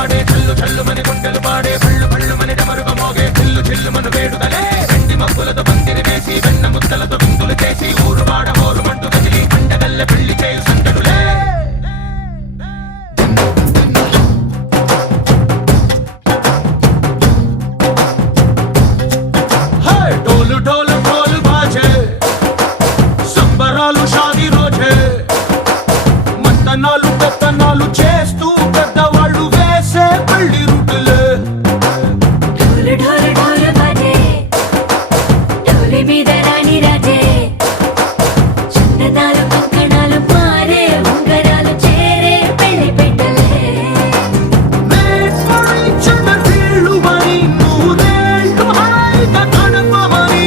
వాడే చల్లు చల్లు మని గుండెలు పాడే పళ్ళు పళ్ళు మని డమరుగ మోగే చిల్లు చిల్లు మను వేడుదలే వెండి మబ్బులతో పందిరి వేసి వెన్న ముద్దలతో విందులు చేసి ఊరు వాడ హోరు మంటు కదిలి పండగల్ల పెళ్లి చేయు సందడులే ढोल ढोल ढोल बाजे संबरालु शादी रोजे मंतनालु పెత్తనాలు చేస్తూ పెద్దవాళ్ళు వేసే పెళ్లి రుటులే ढोल ढोल ढोल बाजे ढोली మీద రాణి రాజే చందనాలు కంకణాలు మారే ఉంగరాలు చేరే పెళ్లి పెట్టలే Made for each other వీళ్ళు మరి నూరేళ్ళు హాయిగా గడపమని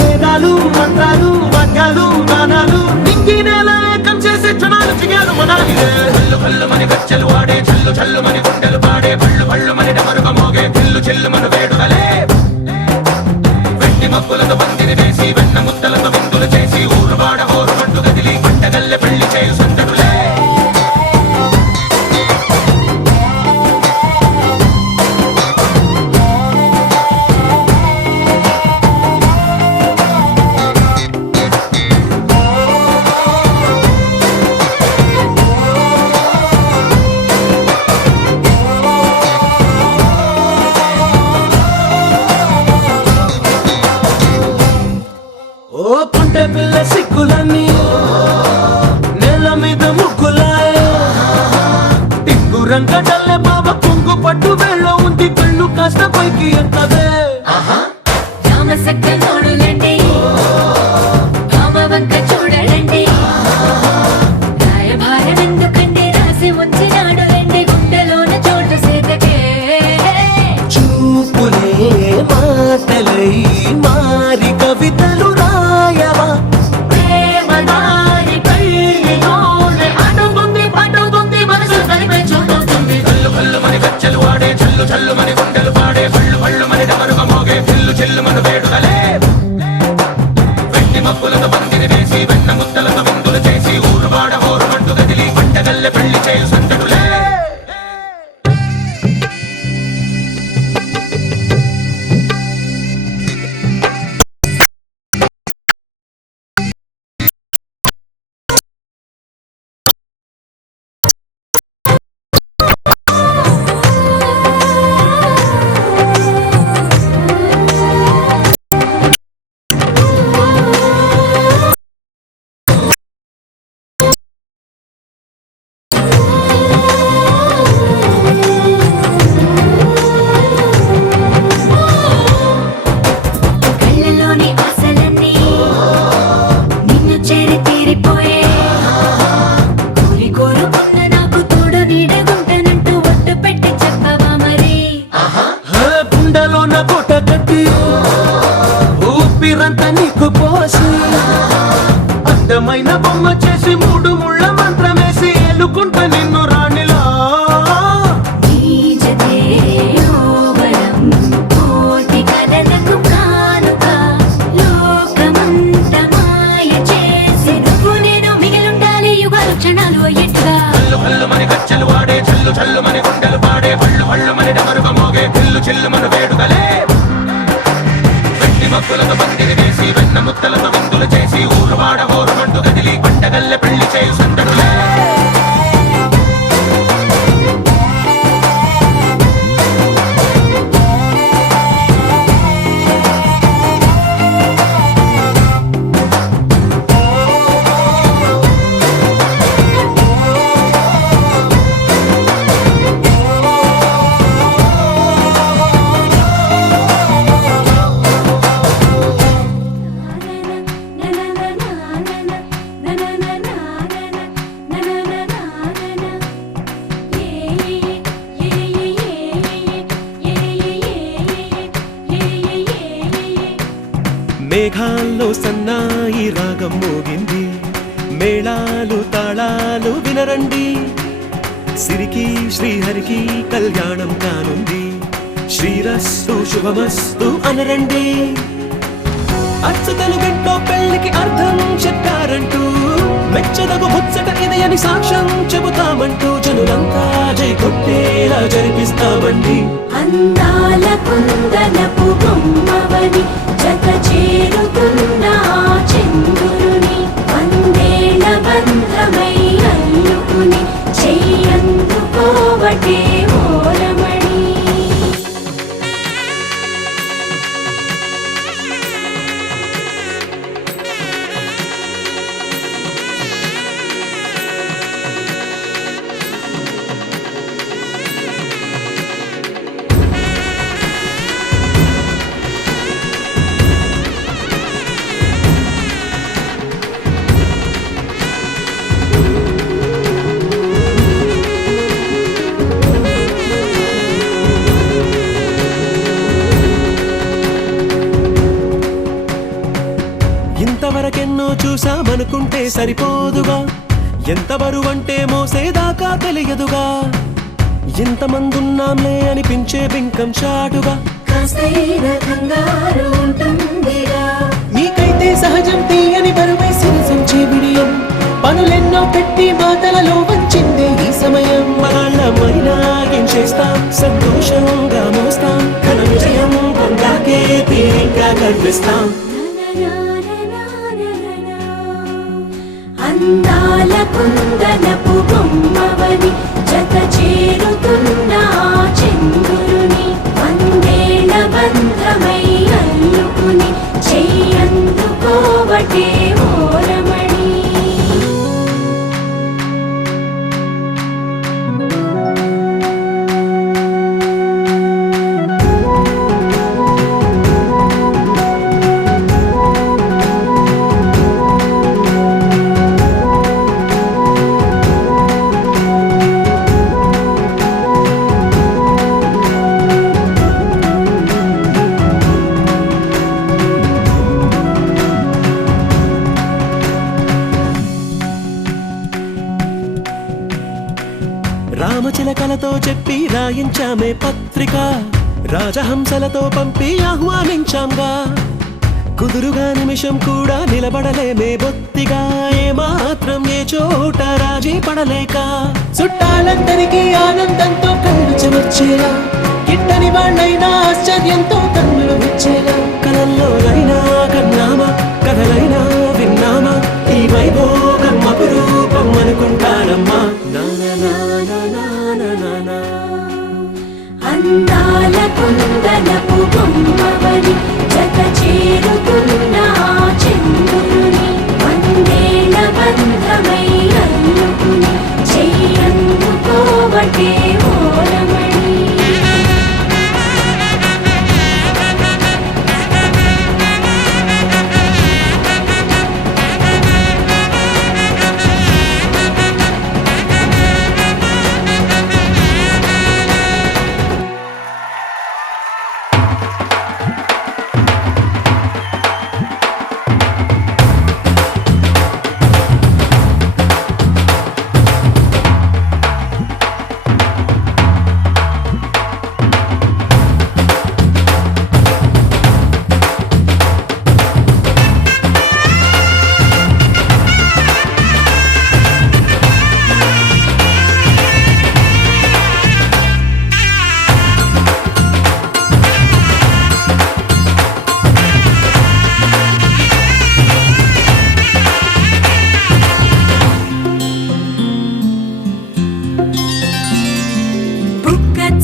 వేదాలు మంత్రాలు వాక్యాలు గానాలు నింగి నేల ఏకం చేసే క్షణాలు చిగాలు మనాలిలే పళ్ళు పళ్ళు మని గజ్జలు వాడే చల్లు చల్లు మని గుండెలు పాడే పళ్ళు పళ్ళు మని డమరుగ మోగే చిల్లు చిల్లు మను వేడుదలే వెండి మబ్బులతో పందిరి వేసి వెన్న ముద్దలతో విందులు చేసి ఊరు వాడ హోరు మంటు కదిలి పంటగల్లె పెళ్లి చేయు సందడులే ఓ పుంటె పిల్ల సిక్కులన్నీ నేల మీద ముగ్గులాయ టింగు రంగడల్లె బాబ కుంగు పట్టు వెళ్ళ ఉంది కళ్ళు కాస్త పైకి ఎత్తదే రామ సక్క నోడులండి రామ వంక చూడలండి రాయభారం ఎందుకండి రాసి ఉంచినాడు రండి గుండెలోన చోటు సేతకే చూపులే మాటలై మారి కవితలు రాయవా ప్రేమ దారి పెళ్లిలోనే అడుగుంది పడుతుంది మనసు కలిపే చూడుతుంది కళ్ళు కళ్ళు మని గజ్జలు వాడే చల్లు చల్లు మని గుండెలు పాడే పళ్ళు పళ్ళు మని డమరుగ మోగే చిల్లు చిల్లు మను వేడుదలే వెండి మబ్బులతో పందిరి వేసి వెన్న ముద్దలతో విందులు చేసి ఊరు వాడ హోరు మంటు కదిలి పంటగల్లె పెళ్లి చేయు సందడులే కళ్ళలోని ఆశలన్నీ నిన్ను చేరి తీరిపోయే కోరి కోరుకున్న నాకు తోడు నీడగుంటానంటూ ఒట్టు పెట్టి చెప్పవా మరి గుండెలోన కోట కట్టి ఊపిరంతా నీకు పోసి అందమైన బొమ్మ చేసి మూడు ముళ్ళ మంత్రమేసి ఎలుకుంటా నిన్ను రాణిలా నీజతే ఓవరం కోటి కలలకు కానుక లోకమంత మాయ చేసి నువ్వు నేను మిగిలుండాలి యుగాలు క్షణాలు అయ్యేట్టుగా కళ్ళు కళ్ళు మని గజ్జలు వాడే చల్లు చల్లు మని గుండెలు పాడే పళ్ళు పళ్ళు మని డమరుగ మోగే చిల్లు చిల్లు మను వేడుదలే వెండి మబ్బులతో పందిరి వేసి వెన్న ముద్దలతో విందులు చేసి ఊరు వాడ హోరు మంటు కదిలి పంటగల్లె పెళ్లి చేయు సందడులే మేఘాల్లో సన్నాయి రాగం మోగింది మేళాలు తాళాలు వినరండి సిరికి శ్రీహరికి కళ్యాణం కానుంది శ్రీరస్తు శుభమస్తు అనరండి అచ్చతలు గంటో పెళ్లికి అర్థం చెప్పారంటూ మెచ్చదగు ముచ్చట ఇది అని సాక్ష్యం చెబుతామంటూ జనులంతా జై కొట్టేలా జరిపిస్తామండి. అందాల కుందనపు బొమ్మవని జత చేరుతున్న ఆ చంద్రుని వందేళ్ల బంధమై అల్లుకుని చెయ్యందుకోవటే ఓరమణి. ఇంతవరకెన్నో చూసామనుకుంటే సరిపోదుగా, ఎంత బరువంటే మోసేదాకా తెలియదుగా, ఇంతమందున్నాంలే అనిపించే బింకం చాటుగా కాస్తైన కంగారు ఉంటుందిగా. మీకైతే సహజం తీయని బరువై సిరసించే విడియం, పనులెన్నో పెట్టి మాటలలో వంచిందే ఈ సమయం. మగాళ్ళమైనా ఏం చేస్తాం, సంతోషంగా మోస్తాం, ఘన విజయం పొందాకే తీరిగ్గా కనిపిస్తాం. అందాల కుందనపు బొమ్మవని జత చేరుతున్న ఆ చంద్రుని వందేళ్ల బంధమై అల్లుకుని చెయ్యందుకోవటే ఓరమణి. రామచిలకలతో చెప్పి రాయించామే పత్రిక, రాజహంసలతో పంపి ఆహ్వానించాంగా, కుదురుగా నిమిషం కూడా నిలబడలేమే బొత్తిగా, ఏమాత్రం ఏ చోట రాజీ పడలేక. చుట్టాలందరికీ ఆనందంతో కళ్ళు చెమర్చేలా, గిట్టని వాళ్ళైనా ఆశ్చర్యంతో కన్నులు విచ్చేలా, కలల్లోనైనా కన్నామా, కథలైనా విన్నామా, ఈ వైభోగం అపురూపం అనుకుంటానమ్మా. అందాల కుందనపు బొమ్మవని జత చేరుతున్న ఆ చంద్రుని వందేళ్ల బంధమై అల్లుకుని చెయ్యందుకోవటే ఓరమణి.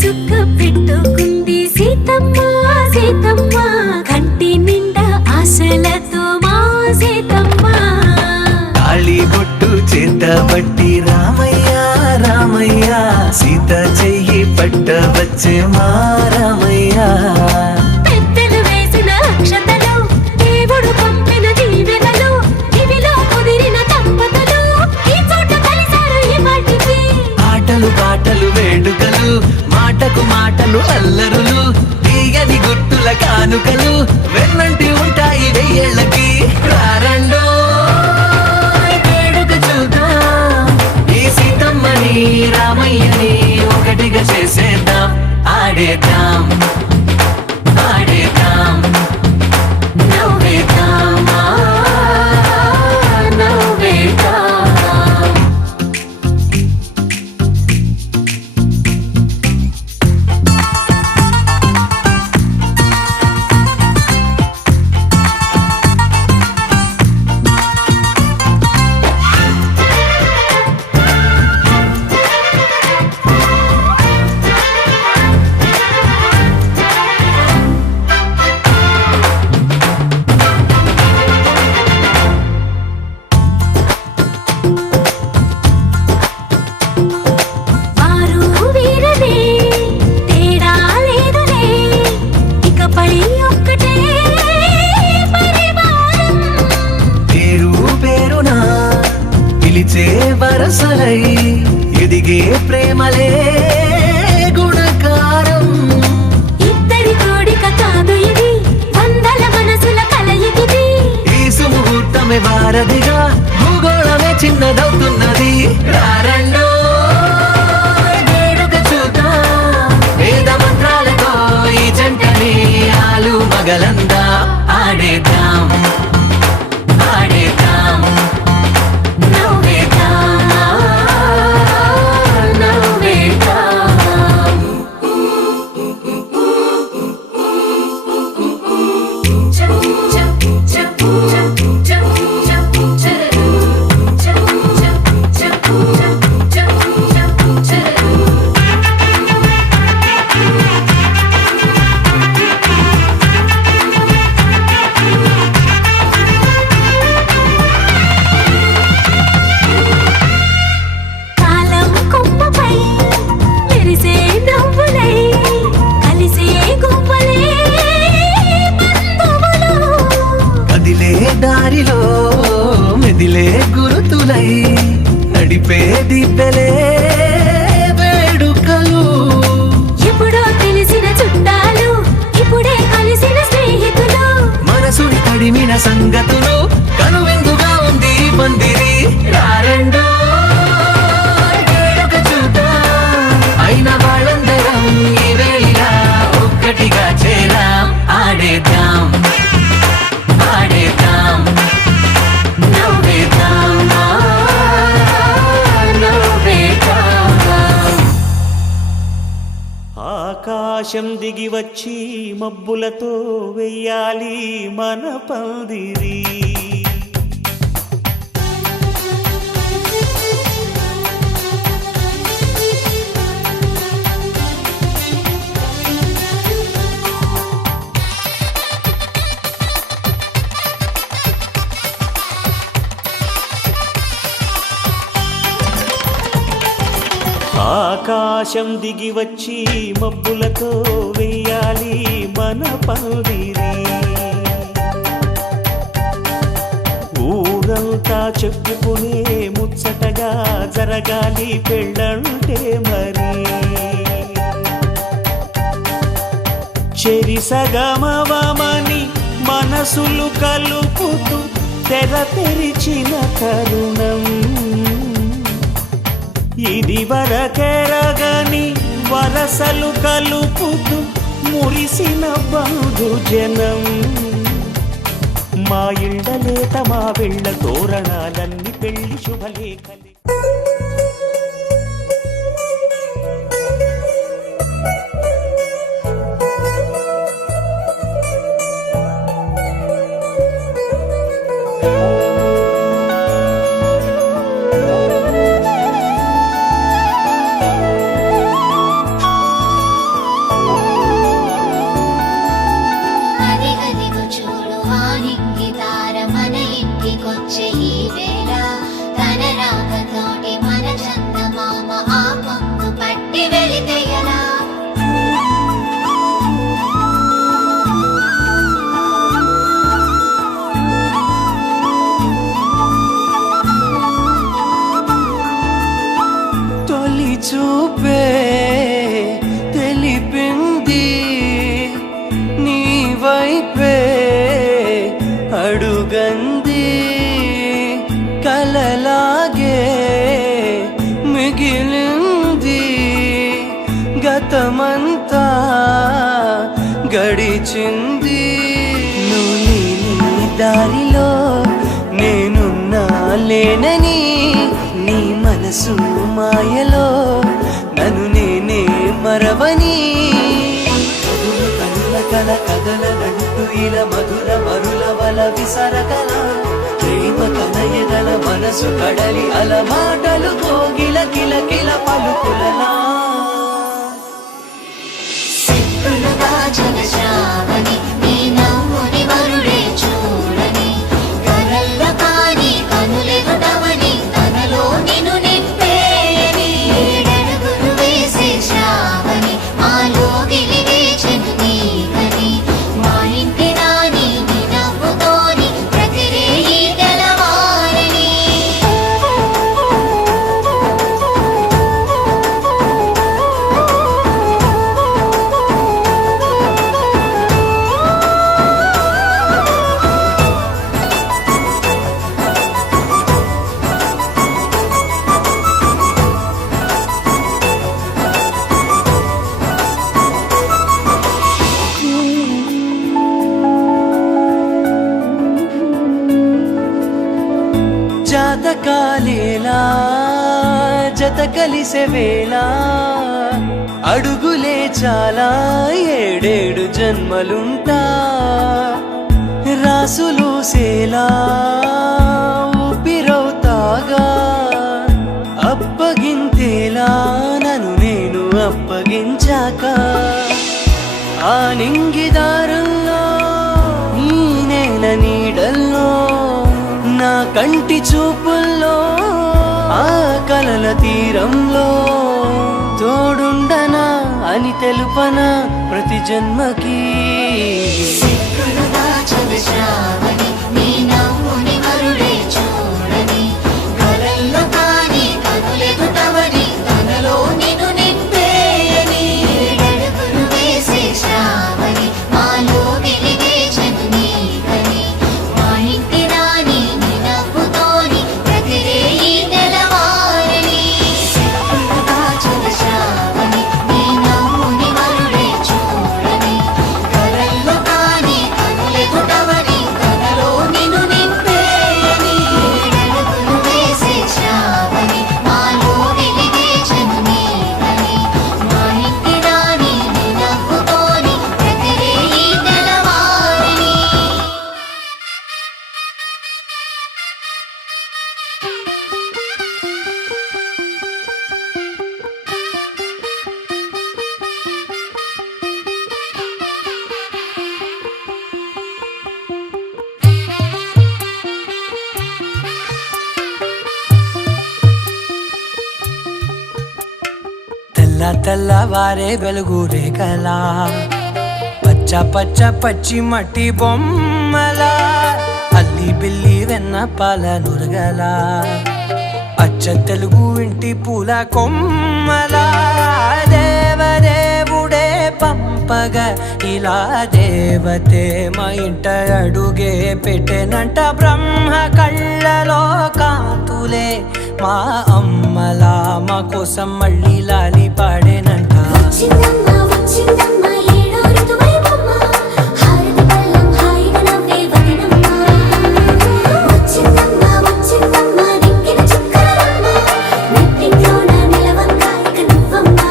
చుక్క పెట్టుకుంది సీతమ్మ సీతమ్మ, కంటి నిండా ఆశలతో మా సీతమ్మ. తాళి బొట్టు చేత బట్టి రామయ్య రామయ్య, సీత చెయ్యి పట్ట వచ్చే మా రామయ్య. పెద్దలు వేసిన అక్షతలు, దేవుడు పంపిన దీవెనలు, ఇవిలో కుదిరిన దంపతులు ఈ చోట కలిసారు ఈ వాటికి. ఆటలు పాటలు వేడుకలు, మాటకు మాటలు అల్లరులు, తీయని గుట్టుల కానుకలు వెన్నంటి ఉంటాయి వెయ్యేళ్ళకి. రారండో వేడుక చూద్దాం, ఈ సీతమ్మని రామయ్యని ఒకటిగా చేసేద్దాం, ఆడేద్దాం ఆడేద్దాం నవ్వేద్దాం నవ్వేద్దాం. పిలిచే వరసలై ఎదిగే ప్రేమలే గుణకారం. ఇద్దరి కోడిక కాదు ఇది, వందల మనసుల కలయికిది. ఈ సుముహూర్తమే వారధిగా, భూగోళమే చిన్నదవుతున్నది. రారండో వేడుక చూద్దాం, వేద మంత్రాలతో ఈ జంటని ఆలు మగలందా ఆడేద్దాం ఆడేద్దాం నవ్వేద్దాం, నవ్వేద్దాం. చప్ చప్ చప్ చప్ చప్ చప్ చప్ చప్ చప్ చప్ చప్ చప్. కాలం కొమ్మపై మెరిసే నవ్వులై కలిసే గువ్వలే బంధువులు. కదిలే దారిలో మెదిలే గురుతులై నడిపే దిబ్బెలే వేడుకలు. ఎప్పుడో తెలిసిన చుట్టాలు, ఇప్పుడే కలిసిన స్నేహితులు. మనసుని తడిమిన సంగతులు కనువిందుగా ఉంది ఈ పందిరి. రారండో వేడుక చూద్దాం, అయిన వాళ్ళందరం ఈ వేళ ఒక్కటిగా చేరాం. ఆడేద్దాం ఆడేద్దాం నవ్వేద్దాం, నవ్వేద్దాం. ఆకాశం దిగి వచ్చి మబ్బులతో వెయ్యాలి మన పందిరి. ఆకాశం దిగి వచ్చి మబ్బులతో వెయ్యాలి మన పందిరి. ఊరంతా చెప్పుకునే ముచ్చటగా జరగాలి పెళ్ళంటే మరి. చెరిసగమవమని మనసులు కలుపుతూ తెర తెరిచిన తరుణం. ఇది వరకెరగని వరసలు కలుపుతూ మురిసిన బంధుజనం. మా ఇళ్ళలేత మా వెళ్ళ తోరణాలన్నీ పెళ్లి శుభలేఖలే. అదిగదిగో చూడు ఆ నింగి తార మన ఇంటికొచ్చే ఈ వేళ. తన రాకతోటి మన చందమామ ఆ కొంగు పట్టి వెళితే ఎలా. తొలి చూపే తెలిపింది నీ వైపే అడుగంది. కలలాగే మిగిలింది గతమంతా గడిచింది. నువ్వు నీ దారిలో నేనున్నా లేనని, నీ మనసు మాయలో నన్ను నేనే మరవని. కనుల కల కదలనంటూ ఇలా మధుర మరుల వల విసరగల ప్రేమ కనయదల మనసు కడలి అల మాటలు కోగిల కిల కిల పలుకులలా. సిక్కులుగా జలశ్రావణి నీ నవ్వుని వరుడే చూడని. కరల్లో కాని కనులెదుటవని తనలో నిన్ను నింపేయని. ఏడడుగులు వేసే శ్రావణి మాలో గిలివేచెను నీకని. మా ఇంటి రాణి నీ నవ్వుతోని ప్రతిరేయి తెలవారని. బ్రతకాలేలా జత కలిసే వేళ అడుగులే చాలా ఏడేడు జన్మలుంటా రాసులు సేలా ఊపిరవుతాగా అప్పగింతేలా నన్ను నేను అప్పగించాక ఆ నింగిదారుల్లో ఈ నేల నీడల్లో నా కంటి చూపుల్లో ఆ కలల తీరంలో తోడుండనా అని తెలుపనా ప్రతి జన్మకి సిక్కులు దాచని శ్రావణి నీ నవ్వుని మరుడే చూడని కలల్లో కాని కనులెదుటవని తనలో నిన్ను నింపేయని అడుగులు వేసే శ్రావణి మాలో వెలిగేచను నీకని మా ఇంటి రాణి నీ నవ్వుతోని ప్రతిరేయి తెలవారని సిక్కులు దాచని శ్రావణి నీ నవ్వుని మరుడే చూడని కలల్లో కాని కనులెదుటవని తనలో నిన్ను నింపేయని అడుగులు వేసే శ్రావణి మాలో వెలిగేచను నీకని మా ఇంటి రాణి నీ నవ్వుతోని ప్రతిరేయి తెలవారని తెల్ల తెల్లవారే వెలుగు రేఖలా పచ్చ పచ్చ పచ్చి మట్టి బొమ్మలా అల్లి బిల్లి వెన్న పాల నురగలా అచ్చ తెలుగు ఇంటి పూల కొమ్మలా దేవదేవుడే పంపగా ఇలా దేవతే మా ఇంట అడుగే పెట్టెనంట బ్రహ్మ కళ్ళలో కాంతులే మా అమ్మలా మా కోసం మళ్ళీ లాలి పాడేనంట వచ్చిందమ్మా వచ్చిందమ్మా ఏడో ఋతువైవమ్మ హారతి పళ్ళం హాయిగా నవ్వే వదనమ్మ వచ్చిందమ్మా వచ్చిందమ్మా దిక్కిన చుక్కలమ్మ నెట్టింట్లోన నిలవంగా ఇక నువ్వమ్మా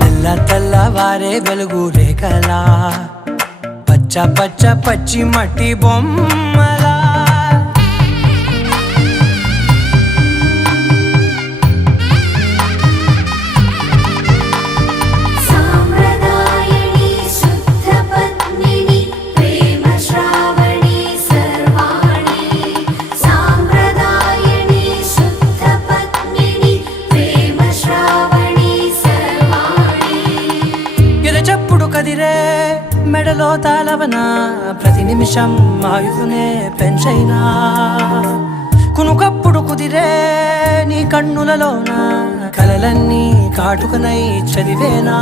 తెల్ల తెల్లవారే వెలుగు రేఖలా పచ్చ పచ్చ పచ్చి మట్టి బొమ్మలా సాంప్రదాయని శుద్ధ పద్మిని ప్రేమ శ్రావణి సర్వాణి సాంప్రదాయని శుద్ధ పద్మిని ప్రేమ శ్రావణి సర్వాణి ఎరచప్పుడు కదిరే మెడలో తాళవన ప్రతి నిమిషం ఆయుధునే పెంచైనా కునుకప్పుడు కుదిరే నీ కన్నులలోన కలలన్నీ కాటుకనై చదివేనా